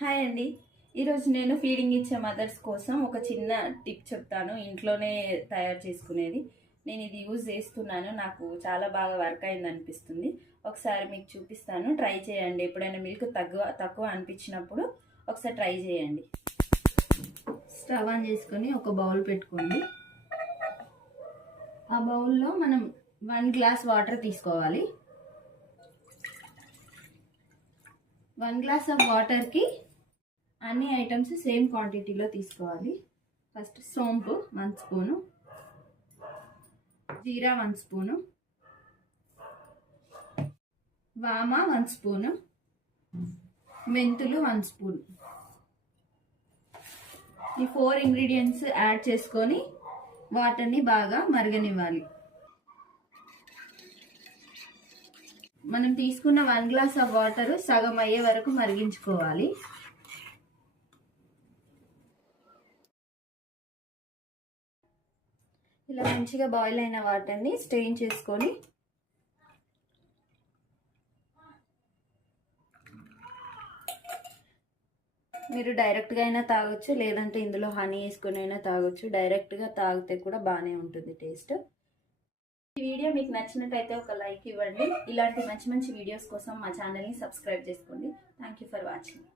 Hi అండి. ఈరోజు నేను ఫీడింగ్ ఇచ్చే మదర్స్ కోసం ఒక చిన్న టిప్ చెప్తాను. ఇంట్లోనే తయారు చేసుకునేది. నేను ఇది యూజ్ చేస్తున్నాను. నాకు చాలా బాగా వర్క్ అయింది అనిపిస్తుంది. ఒకసారి మీకు చూపిస్తాను. ట్రై చేయండి. ఎప్పుడైనా మిల్క్ తక్కువ అనిపించినప్పుడు ఒకసారి ట్రై చేయండి. స్టవ్ ఆన్ చేసుకొని ఒక బౌల్ పెట్టుకోండి. ఆ బౌల్లో మనం 1 గ్లాస్ వాటర్ తీసుకోవాలి. 1 గ్లాస్ ఆఫ్ వాటర్కి అన్ని ఐటమ్స్ సేమ్ క్వాంటిటీలో తీసుకోవాలి. ఫస్ట్ సోంపు 1 స్పూను, జీరా 1 స్పూను, వామ 1 స్పూను, మెంతులు 1 స్పూన్. ఈ 4 ఇంగ్రీడియంట్స్ యాడ్ చేసుకొని వాటర్ని బాగా మరగనివ్వాలి. మనం తీసుకున్న 1 గ్లాస్ ఆఫ్ వాటర్ సగం అయ్యే వరకు మరిగించుకోవాలి. ఇలా మంచిగా బాయిల్ అయిన వాటర్ని స్ట్రెయిన్ చేసుకొని మీరు డైరెక్ట్గా అయినా తాగొచ్చు, లేదంటే ఇందులో హనీ వేసుకొని అయినా తాగొచ్చు. డైరెక్ట్గా తాగితే కూడా బాగానే ఉంటుంది టేస్ట్. ఈ వీడియో మీకు నచ్చినట్టయితే ఒక లైక్ ఇవ్వండి. ఇలాంటి మంచి మంచి వీడియోస్ కోసం మా ఛానల్ని సబ్స్క్రైబ్ చేసుకోండి. Thank you for watching.